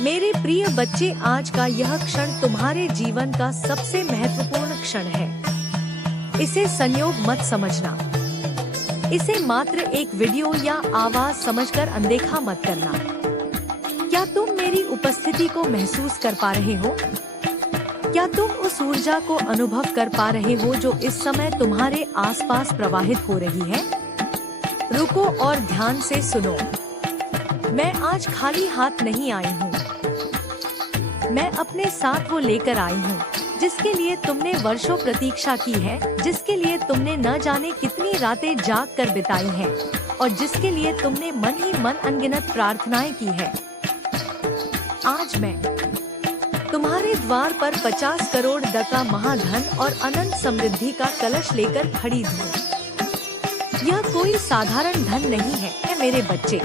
मेरे प्रिय बच्चे, आज का यह क्षण तुम्हारे जीवन का सबसे महत्वपूर्ण क्षण है। इसे संयोग मत समझना। इसे मात्र एक वीडियो या आवाज समझकर अनदेखा मत करना। क्या तुम मेरी उपस्थिति को महसूस कर पा रहे हो? क्या तुम उस ऊर्जा को अनुभव कर पा रहे हो जो इस समय तुम्हारे आसपास प्रवाहित हो रही है? रुको और ध्यान से सुनो। मैं आज खाली हाथ नहीं आई हूँ। मैं अपने साथ वो लेकर आई हूँ जिसके लिए तुमने वर्षों प्रतीक्षा की है, जिसके लिए तुमने न जाने कितनी रातें जाग कर बिताई हैं और जिसके लिए तुमने मन ही मन अनगिनत प्रार्थनाएं की है। आज मैं तुम्हारे द्वार पर 50 करोड़ का महाधन और अनंत समृद्धि का कलश लेकर खड़ी हूँ। यह कोई साधारण धन नहीं है मेरे बच्चे।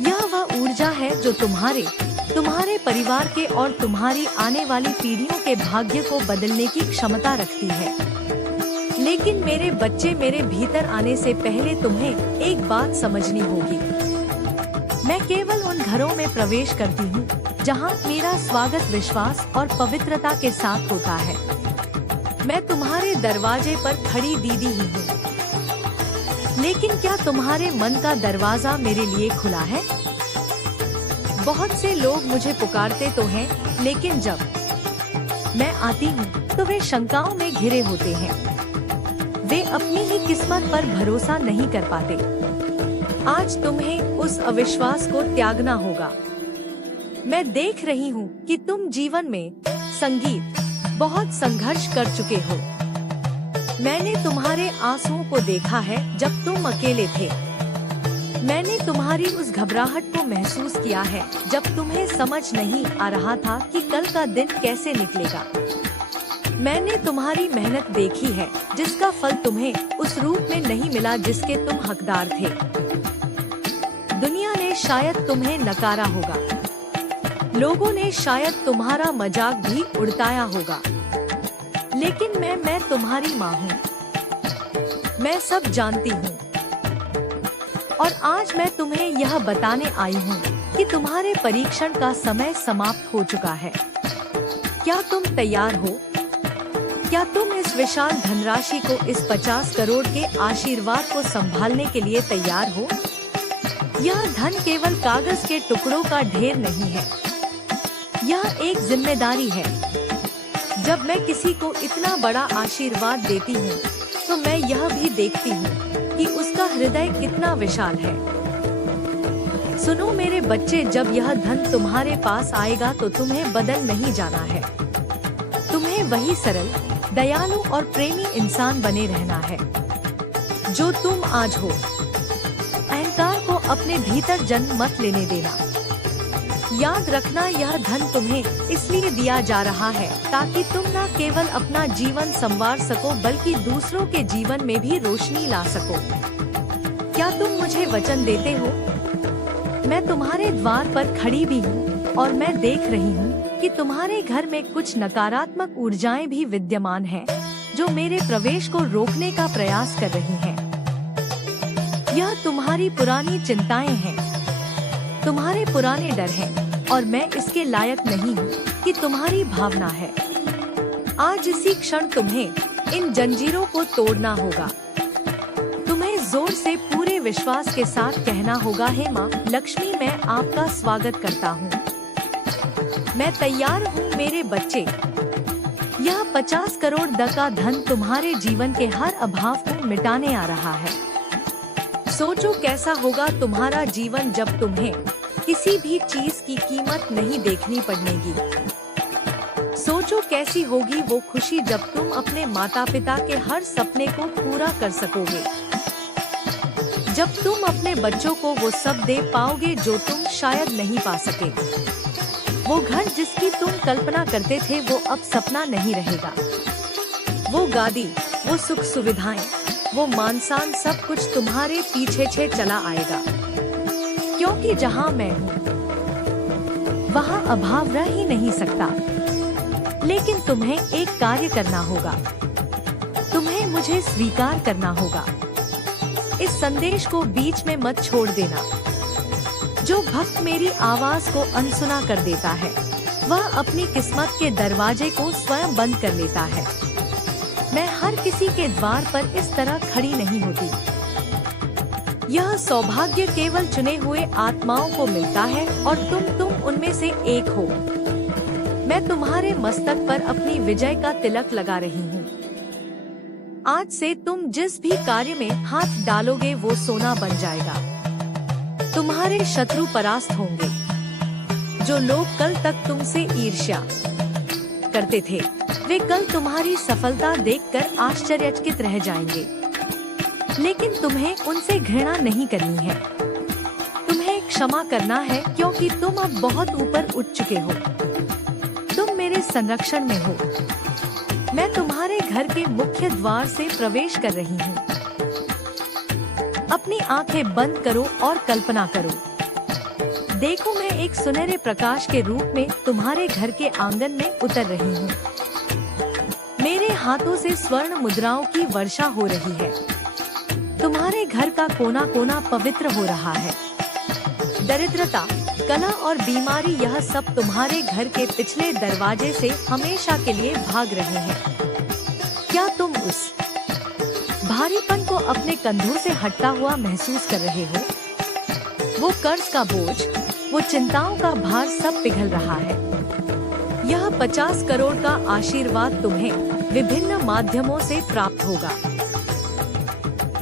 यह वह ऊर्जा है जो तुम्हारे परिवार के और तुम्हारी आने वाली पीढ़ियों के भाग्य को बदलने की क्षमता रखती है। लेकिन मेरे बच्चे, मेरे भीतर आने से पहले तुम्हें एक बात समझनी होगी। मैं केवल उन घरों में प्रवेश करती हूँ जहाँ मेरा स्वागत विश्वास और पवित्रता के साथ होता है। मैं तुम्हारे दरवाजे पर खड़ी दीदी ही हूँ। लेकिन क्या तुम्हारे मन का दरवाजा मेरे लिए खुला है? बहुत से लोग मुझे पुकारते तो हैं, लेकिन जब मैं आती हूँ तो वे शंकाओं में घिरे होते हैं। वे अपनी ही किस्मत पर भरोसा नहीं कर पाते। आज तुम्हें उस अविश्वास को त्यागना होगा। मैं देख रही हूँ कि तुम जीवन में बहुत संघर्ष कर चुके हो। मैंने तुम्हारे आंसुओं को देखा है जब तुम अकेले थे। मैंने तुम्हारी उस घबराहट को महसूस किया है जब तुम्हें समझ नहीं आ रहा था कि कल का दिन कैसे निकलेगा। मैंने तुम्हारी मेहनत देखी है जिसका फल तुम्हें उस रूप में नहीं मिला जिसके तुम हकदार थे। दुनिया ने शायद तुम्हें नकारा होगा। लोगों ने शायद तुम्हारा मजाक भी उड़ाया होगा। लेकिन मैं तुम्हारी माँ हूँ। मैं सब जानती हूँ। और आज मैं तुम्हें यह बताने आई हूँ कि तुम्हारे परीक्षण का समय समाप्त हो चुका है। क्या तुम तैयार हो? क्या तुम इस विशाल धनराशि को, इस 50 करोड़ के आशीर्वाद को संभालने के लिए तैयार हो? यह धन केवल कागज के टुकड़ों का ढेर नहीं है। यह एक जिम्मेदारी है। जब मैं किसी को इतना बड़ा आशीर्वाद देती हूँ, तो मैं यह भी देखती हूँ कि उसका हृदय कितना विशाल है। सुनो मेरे बच्चे, जब यह धन तुम्हारे पास आएगा तो तुम्हें बदल नहीं जाना है। तुम्हें वही सरल, दयालु और प्रेमी इंसान बने रहना है जो तुम आज हो। अहंकार को अपने भीतर जन्म मत लेने देना। याद रखना, यह धन तुम्हें इसलिए दिया जा रहा है ताकि तुम न केवल अपना जीवन संवार सको बल्कि दूसरों के जीवन में भी रोशनी ला सको। क्या तुम मुझे वचन देते हो? मैं तुम्हारे द्वार पर खड़ी भी हूँ और मैं देख रही हूँ कि तुम्हारे घर में कुछ नकारात्मक ऊर्जाएं भी विद्यमान हैं, जो मेरे प्रवेश को रोकने का प्रयास कर रही हैं। यह तुम्हारी पुरानी चिंताएं हैं, तुम्हारे पुराने डर हैं और मैं इसके लायक नहीं हूँ कि तुम्हारी भावना है। आज इसी क्षण तुम्हें इन जंजीरों को तोड़ना होगा। तुम्हें जोर से पूरे विश्वास के साथ कहना होगा, हे माँ लक्ष्मी, मैं आपका स्वागत करता हूँ। मैं तैयार हूँ मेरे बच्चे। यह 50 करोड़ का धन तुम्हारे जीवन के हर अभाव को मिटाने आ रहा है। सोचो कैसा होगा तुम्हारा जीवन जब तुम्हें किसी भी चीज की कीमत नहीं देखनी पड़ेगी। सोचो कैसी होगी वो खुशी जब तुम अपने माता पिता के हर सपने को पूरा कर सकोगे। जब तुम अपने बच्चों को वो सब दे पाओगे जो तुम शायद नहीं पा सके। वो घर जिसकी तुम कल्पना करते थे वो अब सपना नहीं रहेगा। वो गाड़ी, वो सुख सुविधाएं, वो मान-सम्मान, सब कुछ तुम्हारे पीछे चला आएगा। क्योंकि जहाँ मैं हूँ वहाँ अभाव रह ही नहीं सकता। लेकिन तुम्हें एक कार्य करना होगा। तुम्हें मुझे स्वीकार करना होगा। इस संदेश को बीच में मत छोड़ देना। जो भक्त मेरी आवाज को अनसुना कर देता है वह अपनी किस्मत के दरवाजे को स्वयं बंद कर लेता है। मैं हर किसी के द्वार पर इस तरह खड़ी नहीं होती। यह सौभाग्य केवल चुने हुए आत्माओं को मिलता है और तुम उनमें से एक हो। मैं तुम्हारे मस्तक पर अपनी विजय का तिलक लगा रही हूँ। आज से तुम जिस भी कार्य में हाथ डालोगे वो सोना बन जाएगा। तुम्हारे शत्रु परास्त होंगे। जो लोग कल तक तुमसे ईर्ष्या करते थे वे कल तुम्हारी सफलता देखकर आश्चर्यचकित रह जाएंगे। लेकिन तुम्हें उनसे घृणा नहीं करनी है। तुम्हें क्षमा करना है क्योंकि तुम अब बहुत ऊपर उठ चुके हो। तुम मेरे संरक्षण में हो। मैं तुम्हारे घर के मुख्य द्वार से प्रवेश कर रही हूँ। अपनी आंखें बंद करो और कल्पना करो। देखो मैं एक सुनहरे प्रकाश के रूप में तुम्हारे घर के आंगन में उतर रही हूँ। मेरे हाथों से स्वर्ण मुद्राओं की वर्षा हो रही है। तुम्हारे घर का कोना कोना पवित्र हो रहा है। दरिद्रता, कलह और बीमारी यह सब तुम्हारे घर के पिछले दरवाजे से हमेशा के लिए भाग रहे हैं। क्या तुम उस भारीपन को अपने कंधों से हटता हुआ महसूस कर रहे हो? वो कर्ज का बोझ, वो चिंताओं का भार सब पिघल रहा है। यह 50 करोड़ का आशीर्वाद तुम्हें विभिन्न माध्यमों से प्राप्त होगा।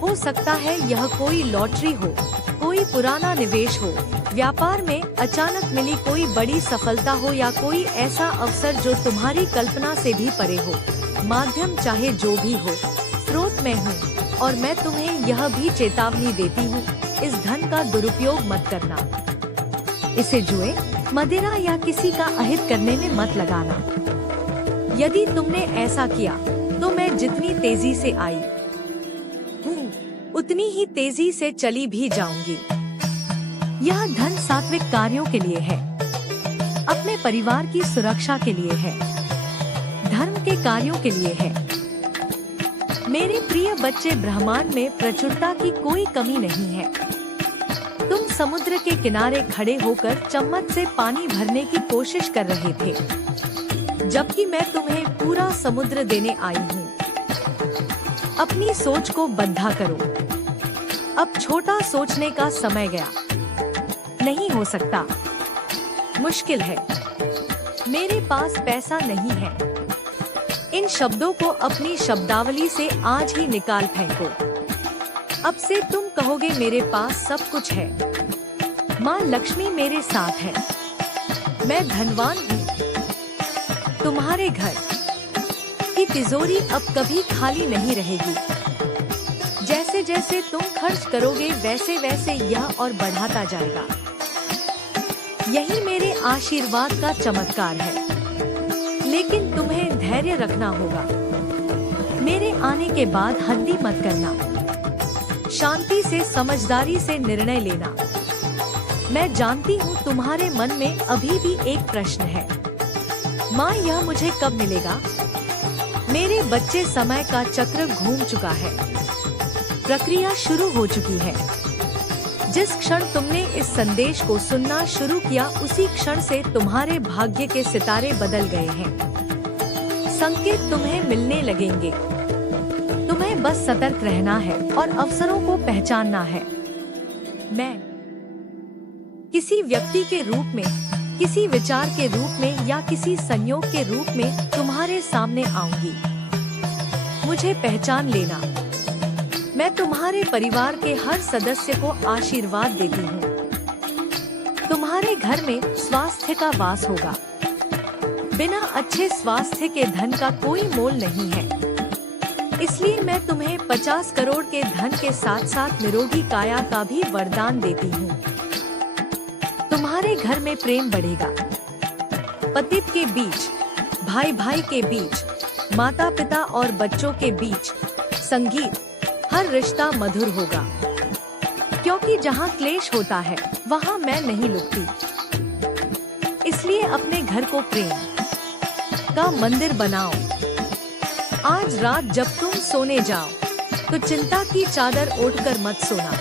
हो सकता है यह कोई लॉटरी हो, कोई पुराना निवेश हो, व्यापार में अचानक मिली कोई बड़ी सफलता हो या कोई ऐसा अवसर जो तुम्हारी कल्पना से भी परे हो। माध्यम चाहे जो भी हो, स्रोत मैं हूँ और मैं तुम्हें यह भी चेतावनी देती हूँ, इस धन का दुरुपयोग मत करना। इसे जुए, मदिरा या किसी का अहित करने में मत लगाना। यदि तुमने ऐसा किया तो मैं जितनी तेजी से आई हूँ उतनी ही तेजी से चली भी जाऊंगी। यह धन सात्विक कार्यों के लिए है, अपने परिवार की सुरक्षा के लिए है, धर्म के कार्यों के लिए है। मेरे प्रिय बच्चे, ब्रह्मांड में प्रचुरता की कोई कमी नहीं है। तुम समुद्र के किनारे खड़े होकर चम्मच से पानी भरने की कोशिश कर रहे थे, जबकि मैं तुम्हें पूरा समुद्र देने आई हूँ। अपनी सोच को बंधा करो। अब छोटा सोचने का समय गया। नहीं हो सकता, मुश्किल है, मेरे पास पैसा नहीं है। इन शब्दों को अपनी शब्दावली से आज ही निकाल फेंको। अब से तुम कहोगे मेरे पास सब कुछ है। माँ लक्ष्मी मेरे साथ है। मैं धनवान हूँ। तुम्हारे घर की तिजोरी अब कभी खाली नहीं रहेगी। जैसे जैसे तुम खर्च करोगे वैसे वैसे यह और बढ़ाता जाएगा। यही मेरे आशीर्वाद का चमत्कार है। लेकिन तुम्हें धैर्य रखना होगा। मेरे आने के बाद हद्दी मत करना। शांति से, समझदारी से निर्णय लेना। मैं जानती हूँ तुम्हारे मन में अभी भी एक प्रश्न है, माँ यह मुझे कब मिलेगा? मेरे बच्चे, समय का चक्र घूम चुका है। प्रक्रिया शुरू हो चुकी है। जिस क्षण तुमने इस संदेश को सुनना शुरू किया उसी क्षण से तुम्हारे भाग्य के सितारे बदल गए हैं। संकेत तुम्हें मिलने लगेंगे। तुम्हें बस सतर्क रहना है और अवसरों को पहचानना है। मैं किसी व्यक्ति के रूप में, किसी विचार के रूप में या किसी संयोग के रूप में तुम्हारे सामने आऊंगी। मुझे पहचान लेना। मैं तुम्हारे परिवार के हर सदस्य को आशीर्वाद देती हूँ। तुम्हारे घर में स्वास्थ्य का वास होगा। बिना अच्छे स्वास्थ्य के धन का कोई मोल नहीं है। इसलिए मैं तुम्हें 50 करोड़ के धन के साथ साथ निरोगी काया का भी वरदान देती हूँ। तुम्हारे घर में प्रेम बढ़ेगा। पति के बीच, भाई भाई के बीच, माता पिता और बच्चों के बीच, संगीत, हर रिश्ता मधुर होगा। क्योंकि जहाँ क्लेश होता है वहाँ मैं नहीं लुकती। इसलिए अपने घर को प्रेम का मंदिर बनाओ। आज रात जब तुम सोने जाओ तो चिंता की चादर ओढ़कर मत सोना।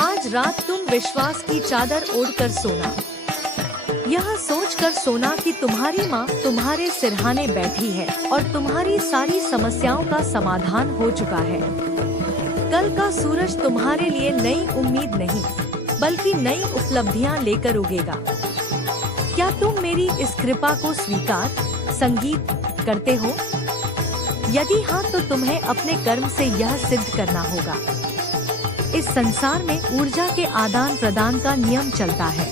आज रात तुम विश्वास की चादर ओढ़कर सोना, यह सोचकर सोना कि तुम्हारी माँ तुम्हारे सिरहाने बैठी है और तुम्हारी सारी समस्याओं का समाधान हो चुका है। कल का सूरज तुम्हारे लिए नई उम्मीद नहीं बल्कि नई उपलब्धियाँ लेकर उगेगा। क्या तुम मेरी इस कृपा को स्वीकार संगीत करते हो? यदि हाँ तो तुम्हें अपने कर्म से यह सिद्ध करना होगा। इस संसार में ऊर्जा के आदान प्रदान का नियम चलता है।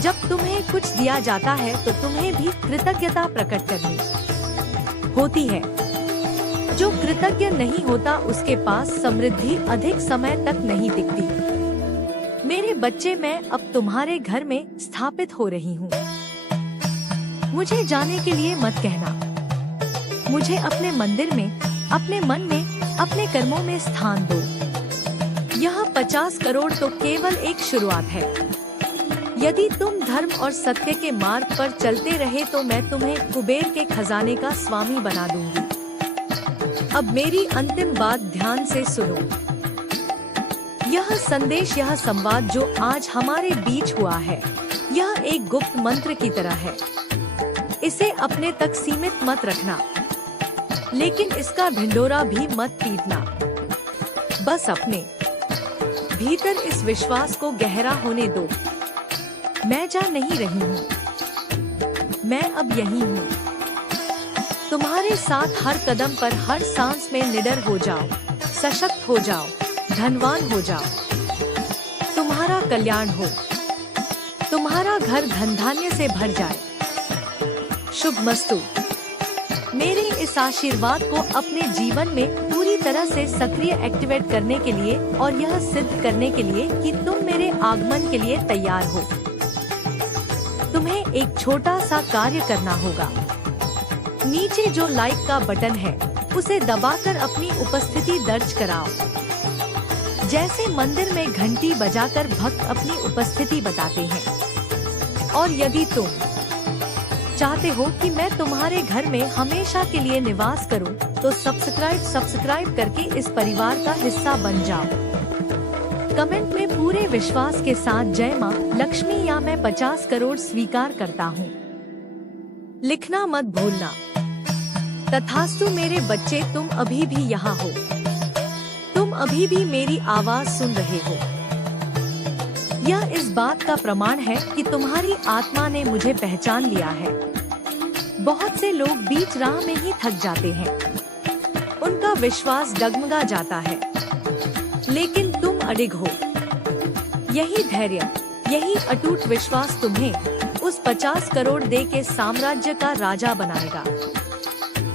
जब तुम्हें कुछ दिया जाता है तो तुम्हें भी कृतज्ञता प्रकट करनी होती है। जो कृतज्ञ नहीं होता उसके पास समृद्धि अधिक समय तक नहीं टिकती। मेरे बच्चे, मैं अब तुम्हारे घर में स्थापित हो रही हूँ। मुझे जाने के लिए मत कहना। मुझे अपने मंदिर में, अपने मन में, अपने कर्मों में स्थान दो। यह 50 करोड़ तो केवल एक शुरुआत है। यदि तुम धर्म और सत्य के मार्ग पर चलते रहे तो मैं तुम्हें कुबेर के खजाने का स्वामी बना दूंगी। अब मेरी अंतिम बात ध्यान से सुनो। यह संदेश, यह संवाद जो आज हमारे बीच हुआ है, यह एक गुप्त मंत्र की तरह है। इसे अपने तक सीमित मत रखना, लेकिन इसका ढिंढोरा भी मत पीटना। बस अपने भीतर इस विश्वास को गहरा होने दो। मैं जा नहीं रही हूँ, मैं अब यही हूँ। तुम्हारे साथ हर कदम पर, हर सांस में निडर हो जाओ, सशक्त हो जाओ, धनवान हो जाओ। तुम्हारा कल्याण हो, तुम्हारा घर धन धान्य से भर जाए। शुभमस्तु। मेरे इस आशीर्वाद को अपने जीवन में पूरी तरह से सक्रिय एक्टिवेट करने के लिए और यह सिद्ध करने के लिए कि तुम मेरे आगमन के लिए तैयार हो, तुम्हें एक छोटा सा कार्य करना होगा। नीचे जो लाइक का बटन है उसे दबाकर अपनी उपस्थिति दर्ज कराओ। जैसे मंदिर में घंटी बजाकर भक्त अपनी उपस्थिति बताते हैं। और यदि तुम चाहते हो कि मैं तुम्हारे घर में हमेशा के लिए निवास करूं, तो सब्सक्राइब करके इस परिवार का हिस्सा बन जाओ। कमेंट में पूरे विश्वास के साथ जय मां लक्ष्मी या मैं 50 करोड़ स्वीकार करता हूं लिखना मत भूलना। तथास्तु मेरे बच्चे, तुम अभी भी यहाँ हो, तुम अभी भी मेरी आवाज सुन रहे हो। यह इस बात का प्रमाण है कि तुम्हारी आत्मा ने मुझे पहचान लिया है। बहुत से लोग बीच राह में ही थक जाते हैं, उनका विश्वास डगमगा जाता है, लेकिन तुम अडिग हो। यही धैर्य, यही अटूट विश्वास तुम्हें उस 50 करोड़ दे के साम्राज्य का राजा बनाएगा।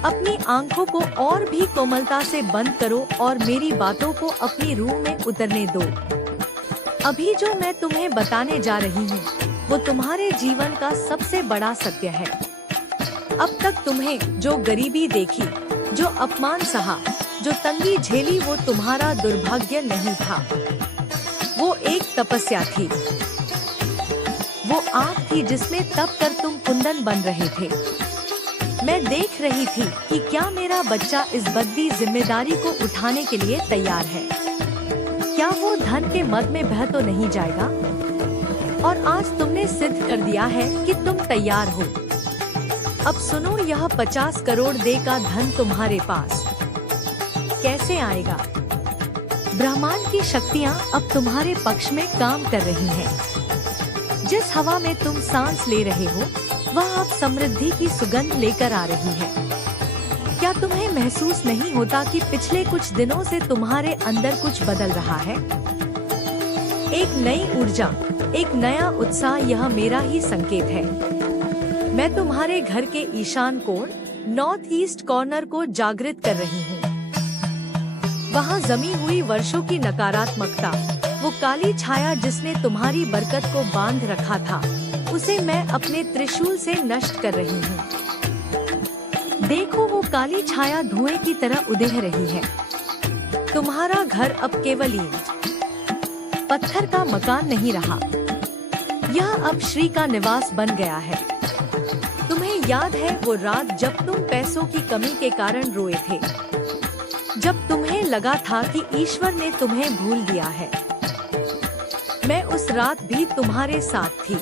अपनी आंखों को और भी कोमलता से बंद करो और मेरी बातों को अपनी रूह में उतरने दो। अभी जो मैं तुम्हें बताने जा रही हूँ वो तुम्हारे जीवन का सबसे बड़ा सत्य है। अब तक तुम्हें जो गरीबी देखी, जो अपमान सहा, जो तंगी झेली, वो तुम्हारा दुर्भाग्य नहीं था, वो एक तपस्या थी। वो आग थी जिसमें तप कर तुम कुंदन बन रहे थे। मैं देख रही थी कि क्या मेरा बच्चा इस बद्दी जिम्मेदारी को उठाने के लिए तैयार है। क्या वो धन के मद में बह तो नहीं जाएगा? और आज तुमने सिद्ध कर दिया है कि तुम तैयार हो। अब सुनो, यह 50 करोड़ दे का धन तुम्हारे पास कैसे आएगा? ब्रह्मांड की शक्तियाँ अब तुम्हारे पक्ष में काम कर रही हैं। जिस हवा में तुम सांस ले रहे हो वह अब समृद्धि की सुगंध लेकर आ रही है। क्या तुम्हें महसूस नहीं होता कि पिछले कुछ दिनों से तुम्हारे अंदर कुछ बदल रहा है? एक नई ऊर्जा, एक नया उत्साह, यह मेरा ही संकेत है। मैं तुम्हारे घर के ईशान कोण, नॉर्थ ईस्ट कॉर्नर को जागृत कर रही हूँ। वहाँ जमी हुई वर्षों की नकारात्मकता, वो काली छाया जिसने तुम्हारी बरकत को बांध रखा था, उसे मैं अपने त्रिशूल से नष्ट कर रही हूँ। देखो, वो काली छाया धुएं की तरह उदेह रही है। तुम्हारा घर अब केवल ईंट पत्थर का मकान नहीं रहा, यह अब श्री का निवास बन गया है। तुम्हें याद है वो रात जब तुम पैसों की कमी के कारण रोए थे, जब तुम्हें लगा था कि ईश्वर ने तुम्हें भूल दिया है? मैं उस रात भी तुम्हारे साथ थी,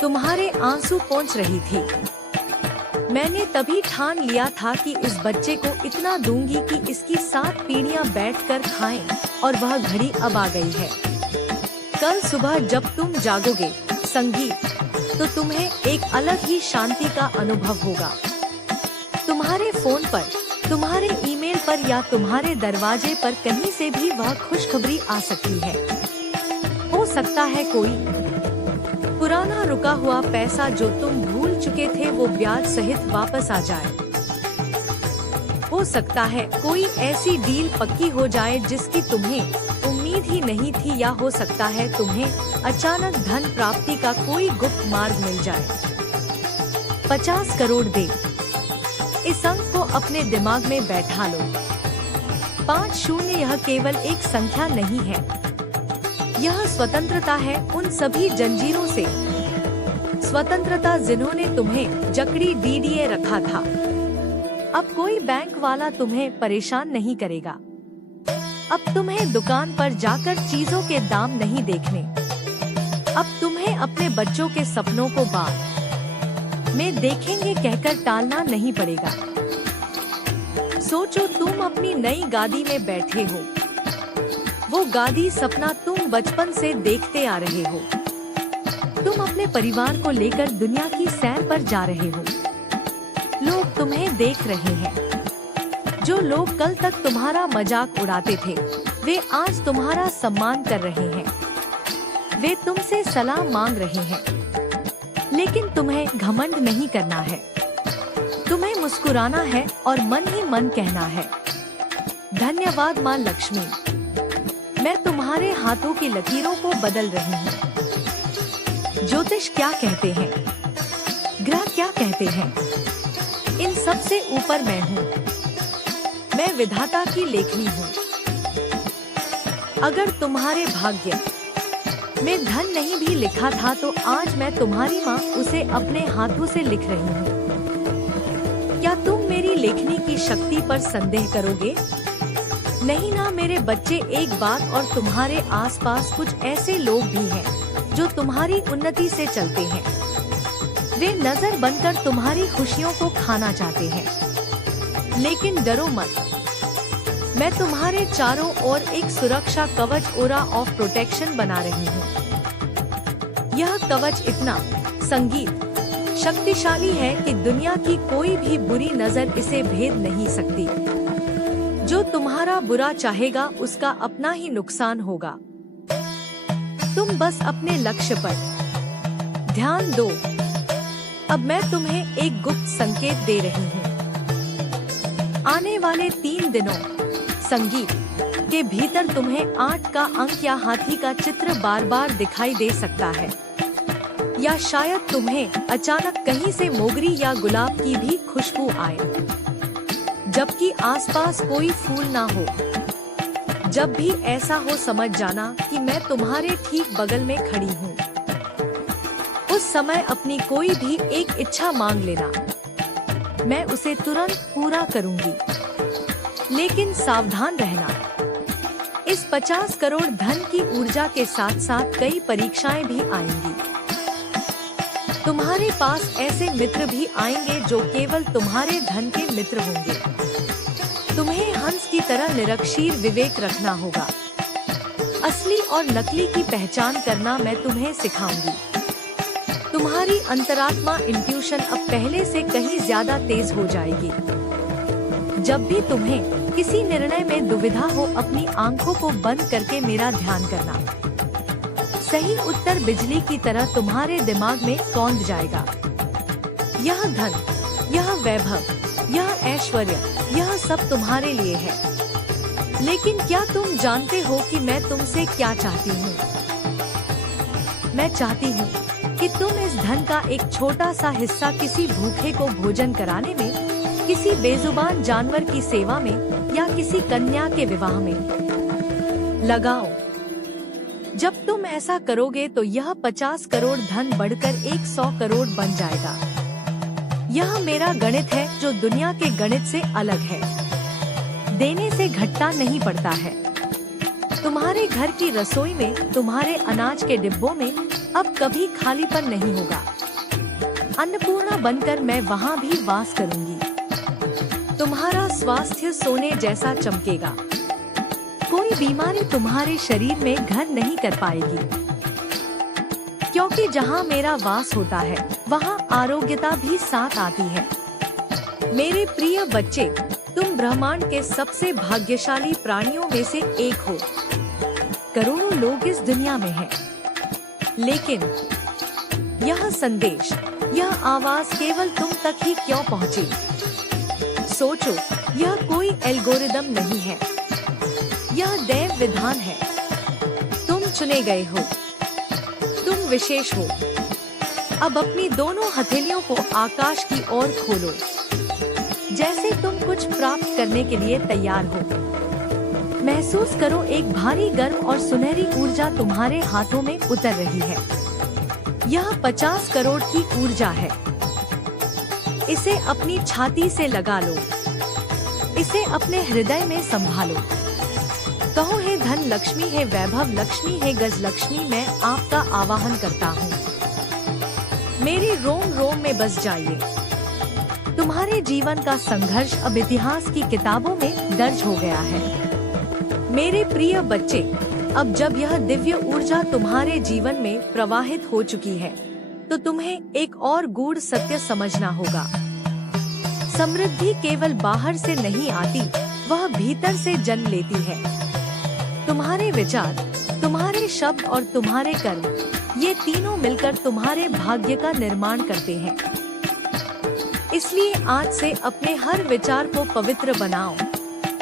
तुम्हारे आंसू पोंछ रही थी। मैंने तभी ठान लिया था कि इस बच्चे को इतना दूंगी कि इसकी 7 पीढ़ियां बैठकर खाएं, और वह घड़ी अब आ गई है। कल सुबह जब तुम जागोगे संगीत, तो तुम्हें एक अलग ही शांति का अनुभव होगा। तुम्हारे फोन पर, तुम्हारे ईमेल पर या तुम्हारे दरवाजे पर कहीं से भी वह खुशखबरी आ सकती है। हो सकता है कोई पुराना रुका हुआ पैसा जो तुम भूल चुके थे वो ब्याज सहित वापस आ जाए। हो सकता है कोई ऐसी डील पक्की हो जाए जिसकी तुम्हें उम्मीद ही नहीं थी, या हो सकता है तुम्हें अचानक धन प्राप्ति का कोई गुप्त मार्ग मिल जाए। 50 करोड़ दे। इस अंक को अपने दिमाग में बैठा लो। 50 यह केवल एक संख्या नहीं है, यह स्वतंत्रता है उन सभी जंजीरों से। स्वतंत्रता जिन्होंने तुम्हें जकड़ी डीडीए रखा था। अब कोई बैंक वाला तुम्हें परेशान नहीं करेगा। अब तुम्हें दुकान पर जाकर चीजों के दाम नहीं देखने। अब तुम्हें अपने बच्चों के सपनों को बाद में देखेंगे कहकर टालना नहीं पड़ेगा। सोचो तुम अपनी नई गादी में बैठे हो, वो गादी सपना तुम बचपन से देखते आ रहे हो। तुम अपने परिवार को लेकर दुनिया की सैर पर जा रहे हो। लोग तुम्हें देख रहे हैं। जो लोग कल तक तुम्हारा मजाक उड़ाते थे, वे आज तुम्हारा सम्मान कर रहे हैं। वे तुमसे सलाह मांग रहे हैं। लेकिन तुम्हें घमंड नहीं करना है। तुम्हें मुस्कुराना है और मन ही मन कहना है, धन्यवाद माँ लक्ष्मी, मैं तुम्हारे हाथों की लकीरों को बदल रही हूँ। ज्योतिष क्या कहते हैं, ग्रह क्या कहते हैं, इन सब से ऊपर मैं हूँ। मैं विधाता की लेखनी हूँ। अगर तुम्हारे भाग्य में धन नहीं भी लिखा था तो आज मैं तुम्हारी माँ उसे अपने हाथों से लिख रही हूँ। क्या तुम मेरी लेखनी की शक्ति पर संदेह करोगे? नहीं ना मेरे बच्चे। एक बात और, तुम्हारे आसपास कुछ ऐसे लोग भी हैं जो तुम्हारी उन्नति से चलते हैं। वे नजर बनकर तुम्हारी खुशियों को खाना चाहते हैं। लेकिन डरो मत, मैं तुम्हारे चारों ओर एक सुरक्षा कवच, ओरा ऑफ प्रोटेक्शन बना रही हूँ। यह कवच इतना संगीत शक्तिशाली है कि दुनिया की कोई भी बुरी नजर इसे भेद नहीं सकती। जो तुम्हारा बुरा चाहेगा उसका अपना ही नुकसान होगा। तुम बस अपने लक्ष्य पर ध्यान दो। अब मैं तुम्हें एक गुप्त संकेत दे रही हूँ। आने वाले 3 दिनों संगीत के भीतर तुम्हें 8 का अंक या हाथी का चित्र बार बार दिखाई दे सकता है, या शायद तुम्हें अचानक कहीं से मोगरी या गुलाब की भी खुशबू आए, जबकि आसपास कोई फूल ना हो। जब भी ऐसा हो समझ जाना कि मैं तुम्हारे ठीक बगल में खड़ी हूँ। उस समय अपनी कोई भी एक इच्छा मांग लेना, मैं उसे तुरंत पूरा करूँगी। लेकिन सावधान रहना, इस 50 करोड़ धन की ऊर्जा के साथ साथ कई परीक्षाएं भी आएंगी। तुम्हारे पास ऐसे मित्र भी आएंगे जो केवल तुम्हारे धन के मित्र होंगे। तुम्हें हंस की तरह निरक्षीर विवेक रखना होगा। असली और नकली की पहचान करना मैं तुम्हें सिखाऊंगी। तुम्हारी अंतरात्मा इंट्यूशन अब पहले से कहीं ज्यादा तेज हो जाएगी। जब भी तुम्हें किसी निर्णय में दुविधा हो, अपनी आंखों को बंद करके मेरा ध्यान करना। सही उत्तर बिजली की तरह तुम्हारे दिमाग में कौंध जाएगा। यह धन, यह वैभव, यह ऐश्वर्य, यह सब तुम्हारे लिए है। लेकिन क्या तुम जानते हो कि मैं तुमसे क्या चाहती हूँ? मैं चाहती हूँ कि तुम इस धन का एक छोटा सा हिस्सा किसी भूखे को भोजन कराने में, किसी बेजुबान जानवर की सेवा में या किसी कन्या के विवाह में लगाओ। जब तुम ऐसा करोगे तो यह 50 करोड़ धन बढ़कर 100 करोड़ बन जाएगा। यह मेरा गणित है जो दुनिया के गणित से अलग है। देने से घटता नहीं पड़ता है। तुम्हारे घर की रसोई में, तुम्हारे अनाज के डिब्बों में अब कभी खालीपन नहीं होगा। अन्नपूर्णा बनकर मैं वहाँ भी वास करूँगी। तुम्हारा स्वास्थ्य सोने जैसा चमकेगा। कोई बीमारी तुम्हारे शरीर में घर नहीं कर पाएगी, क्योंकि जहाँ मेरा वास होता है वहाँ आरोग्यता भी साथ आती है। मेरे प्रिय बच्चे, तुम ब्रह्मांड के सबसे भाग्यशाली प्राणियों में से एक हो। करोड़ों लोग इस दुनिया में हैं, लेकिन यह संदेश, यह आवाज केवल तुम तक ही क्यों पहुँची? सोचो, यह कोई एल्गोरिदम नहीं है, यह दैव विधान है। तुम चुने गए हो, तुम विशेष हो। अब अपनी दोनों हथेलियों को आकाश की ओर खोलो, जैसे तुम कुछ प्राप्त करने के लिए तैयार हो। महसूस करो, एक भारी गर्म और सुनहरी ऊर्जा तुम्हारे हाथों में उतर रही है। यह 50 करोड़ की ऊर्जा है। इसे अपनी छाती से लगा लो, इसे अपने हृदय में संभालो। कहो, हे धन लक्ष्मी, हे वैभव लक्ष्मी, हे गज लक्ष्मी, मैं आपका आवाहन करता हूँ। मेरे रोम रोम में बस जाइए। तुम्हारे जीवन का संघर्ष अब इतिहास की किताबों में दर्ज हो गया है। मेरे प्रिय बच्चे, अब जब यह दिव्य ऊर्जा तुम्हारे जीवन में प्रवाहित हो चुकी है, तो तुम्हें एक और गूढ़ सत्य समझना होगा। समृद्धि केवल बाहर से नहीं आती, वह भीतर से जन्म लेती है। तुम्हारे विचार, तुम्हारे शब्द और तुम्हारे कर्म, ये तीनों मिलकर तुम्हारे भाग्य का निर्माण करते हैं। इसलिए आज से अपने हर विचार को पवित्र बनाओ,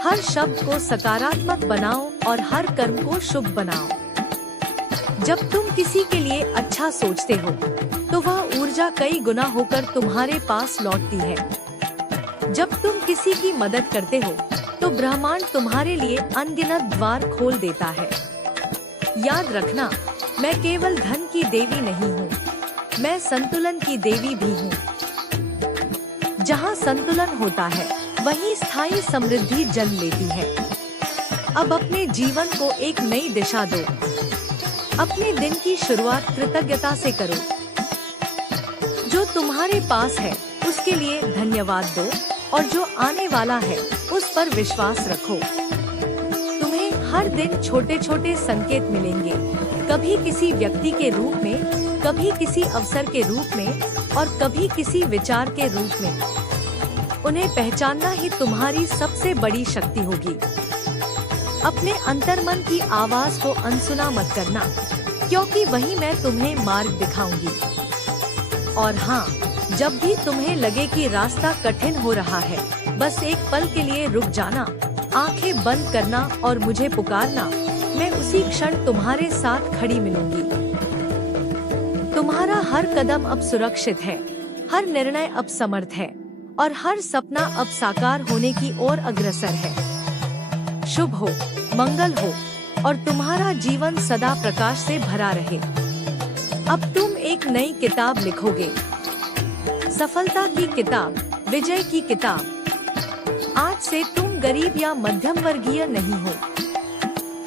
हर शब्द को सकारात्मक बनाओ और हर कर्म को शुभ बनाओ। जब तुम किसी के लिए अच्छा सोचते हो, तो वह ऊर्जा कई गुना होकर तुम्हारे पास लौटती है। जब तुम किसी की मदद करते हो, तो ब्रह्मांड तुम्हारे लिए अनगिनत द्वार खोल देता है। याद रखना, मैं केवल धन की देवी नहीं हूँ, मैं संतुलन की देवी भी हूँ। जहाँ संतुलन होता है, वहीं स्थायी समृद्धि जन्म लेती है। अब अपने जीवन को एक नई दिशा दो। अपने दिन की शुरुआत कृतज्ञता से करो। जो तुम्हारे पास है, उसके लिए धन्यवाद दो, और जो आने वाला है, उस पर विश्वास रखो। तुम्हें हर दिन छोटे छोटे संकेत मिलेंगे, कभी किसी व्यक्ति के रूप में, कभी किसी अवसर के रूप में, और कभी किसी विचार के रूप में। उन्हें पहचानना ही तुम्हारी सबसे बड़ी शक्ति होगी। अपने अंतर्मन की आवाज को अनसुना मत करना, क्योंकि वही मैं तुम्हें मार्ग दिखाऊंगी। और हाँ, जब भी तुम्हें लगे कि रास्ता कठिन हो रहा है, बस एक पल के लिए रुक जाना, आंखें बंद करना और मुझे पुकारना। मैं उसी क्षण तुम्हारे साथ खड़ी मिलूंगी। तुम्हारा हर कदम अब सुरक्षित है, हर निर्णय अब समर्थ है, और हर सपना अब साकार होने की ओर अग्रसर है। शुभ हो, मंगल हो, और तुम्हारा जीवन सदा प्रकाश से भरा रहे। अब तुम एक नई किताब लिखोगे, सफलता की किताब, विजय की किताब। आज से तुम गरीब या मध्यम वर्गीय नहीं हो।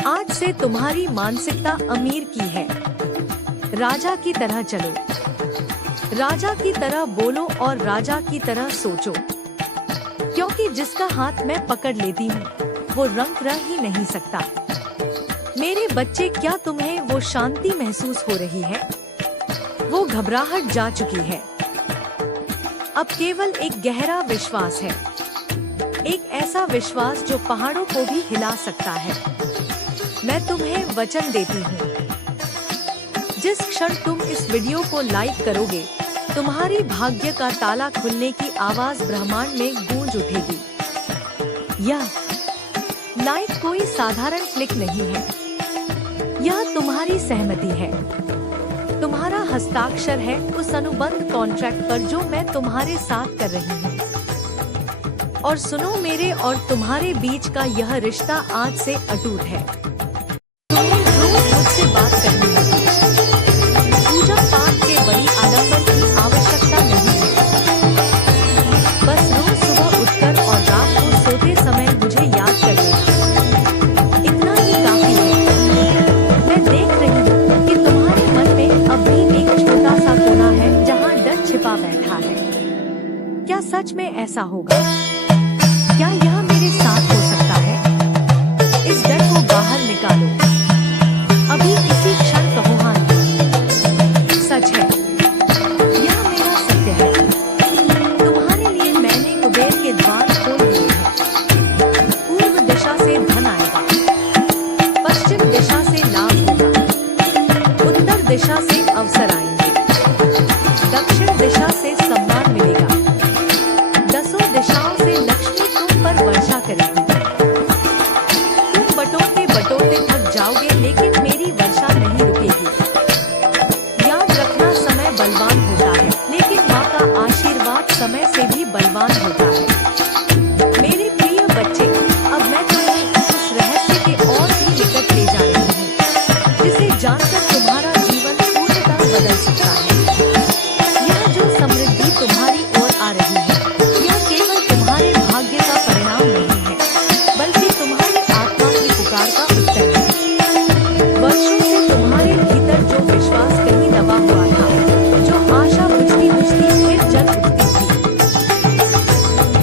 आज से तुम्हारी मानसिकता अमीर की है। राजा की तरह चलो, राजा की तरह बोलो और राजा की तरह सोचो, क्योंकि जिसका हाथ मैं पकड़ लेती हूँ, वो रंग रह ही नहीं सकता। मेरे बच्चे, क्या तुम्हें वो शांति महसूस हो रही है? वो घबराहट जा चुकी है। अब केवल एक गहरा विश्वास है, एक ऐसा विश्वास जो पहाड़ों को भी हिला सकता है। मैं तुम्हें वचन देती हूँ, जिस क्षण तुम इस वीडियो को लाइक करोगे, तुम्हारी भाग्य का ताला खुलने की आवाज ब्रह्मांड में गूंज उठेगी। यह लाइक कोई साधारण क्लिक नहीं है, यह तुम्हारी सहमति है, तुम्हारा हस्ताक्षर है उस अनुबंध कॉन्ट्रैक्ट पर जो मैं तुम्हारे साथ कर रही हूँ। और सुनो, मेरे और तुम्हारे बीच का यह रिश्ता आज से अटूट है। तुम्हें रोज मुझसे बात करनी होगी। पूजा पाठ के बड़ी आडंबर की आवश्यकता नहीं है। बस रोज सुबह उठकर और रात को सोते समय मुझे याद कर लेना, इतना ही काफी है। क्या सच में ऐसा होगा? क्या यह मेरे साथ हो सकता है? इस डर को बाहर निकालो। अभी इसी क्षण कहो हाँ, सच है, यह मेरा सत्य है। तुम्हारे लिए मैंने कुबेर के द्वार खोल दिए हैं। पूर्व दिशा से धन आएगा, पश्चिम दिशा से लाभ होगा, उत्तर दिशा से अवसर आएंगे, दक्षिण दिशा से सम्मान मिलेगा, दसों दिशाओं से लक्ष्मी तुम पर वर्षा करेगी। तुम बटोरते बटोरते थक जाओगे, लेकिन मेरी वर्षा नहीं रुकेगी। याद रखना, समय बलवान होता है, लेकिन माँ का आशीर्वाद समय से भी बलवान होता है। मेरे प्रिय बच्चे, अब मैं तुम्हें उस रहस्य के और भी निकट ले जा रही हूँ, जिसे जानकर तुम्हारा जीवन पूर्णतः बदल सकता है। यह जो समृद्धि तुम्हारी ओर आ रही है, यह केवल तुम्हारे भाग्य का परिणाम नहीं है, बल्कि तुम्हारी आत्मा की पुकार का उत्तर है। वर्षों से तुम्हारे भीतर जो विश्वास कहीं दबा हुआ था, जो आशा बुझती बुझती फिर जल उठती थी,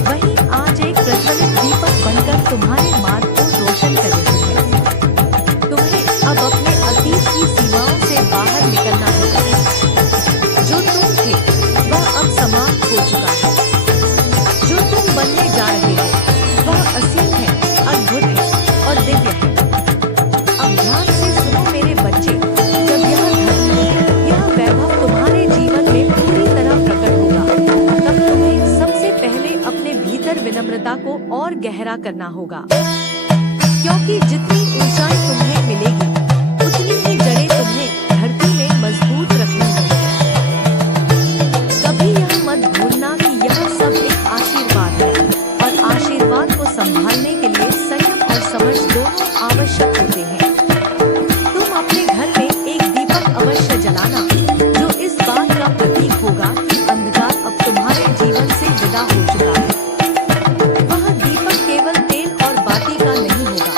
वही आज एक प्रज्वलित दीपक बनकर तुम्हारे मार्ग को रोशन कर रही है। तुम्हें अब अपने अतीत की सीमाओं से बाहर निकलना होगा। जो तुम थे वह अब समाप्त हो चुका है। जो तुम बनने जा रहे हो वह असीम है, अद्भुत है और दिव्य है। अब ध्यान से सुनो मेरे बच्चे, जब यह धन, यह वैभव तुम्हारे जीवन में पूरी तरह प्रकट होगा, तब तुम्हें सबसे पहले अपने भीतर विनम्रता को और गहरा करना होगा, क्योंकि जितनी ऊंचाई तुम्हें मिलेगी, उतनी ही जड़ें तुम्हें धरती में मजबूत रखनी होंगी। कभी यह मत भूलना कि यह सब एक आशीर्वाद है, और आशीर्वाद को संभालने के लिए संयम और समझ दोनों आवश्यक होते हैं। तुम अपने घर में एक दीपक अवश्य जलाना, जो इस बात का प्रतीक होगा कि अंधकार अब तुम्हारे जीवन से विदा हो चुका है। वह दीपक केवल तेल और बाती का नहीं होगा,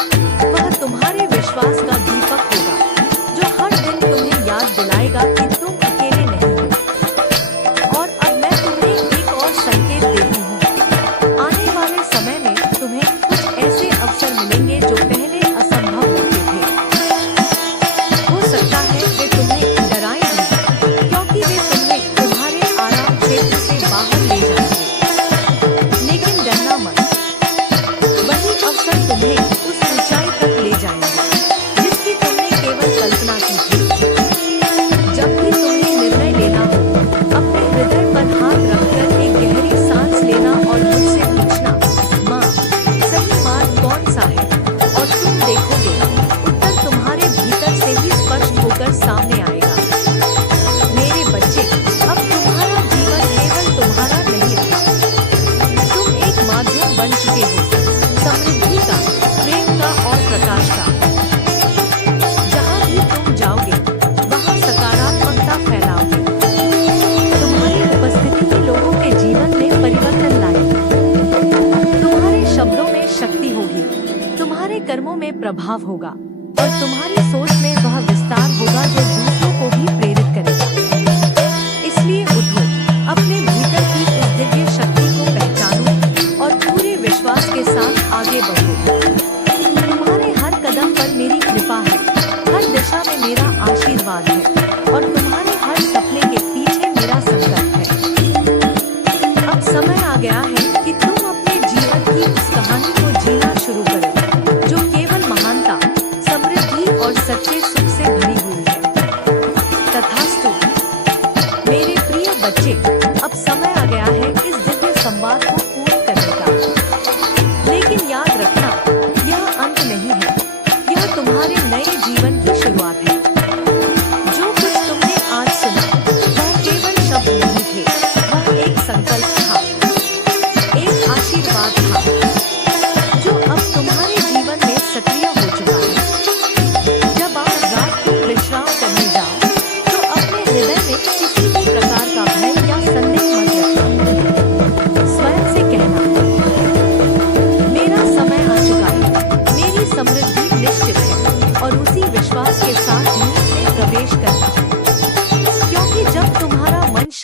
वह तुम्हारे विश्वास का दीपक होगा, जो हर दिन तुम्हें याद दिलाएगा कि तुम अकेले नहीं हो। और अब मैं तुम्हें एक और संकेत देती हूँ। आने वाले समय में तुम्हें कुछ ऐसे अवसर मिलेंगे जो पहले असंभव होते थे। हो सकता है वे तुम्हें डराएं भी, क्योंकि वे तुम्हें तुम्हारे आराम क्षेत्र से बाहर ले जाएंगे। लेकिन डरना मत, वही अवसर तुम्हें उस ऊंचाई तक ले जाएंगे जिसकी तुमने केवल कल्पना की थी। जब भी तुम्हें निर्णय लेना हो, अपने हृदय पर हाथ रखकर एक गहरी सांस लेना और मुझसे पूछना, माँ, सही मार्ग कौन सा है? और तुम देखोगे, उत्तर तुम्हारे भीतर से ही स्पष्ट होकर सामने आएगा। मेरे बच्चे, अब तुम्हारा जीवन केवल तुम्हारा नहीं रहा। तुम एक माध्यम बन चुके हो, समृद्धि का, प्रेम का और प्रकाश का। जहाँ भी तुम जाओगे, वहाँ सकारात्मकता फैलाओगे। तुम्हारी उपस्थिति ही लोगों के जीवन में परिवर्तन लाएगी। तुम्हारे शब्दों में शक्ति होगी, तुम्हारे कर्मों में प्रभाव होगा, और तुम्हारी सोच में वह विस्तार होगा जो दूसरों को भी प्रेरित करेगा। इसलिए उठो, अपने भीतर की उस दिव्य शक्ति को पहचानो और पूरे विश्वास के साथ आगे बढ़ो। तुम्हारे हर कदम पर मेरी कृपा है, हर दिशा में मेरा आशीर्वाद है, और तुम्हारे हर सपने के पीछे मेरा संकल्प है। अब समय आ गया है कि तुम अपने जीवन की उस कहानी को जीना शुरू करो, जो केवल महानता, समृद्धि और सच्चे सुख से भरी हुई है। तथास्तु। मेरे प्रिय बच्चे, अब समय आ गया है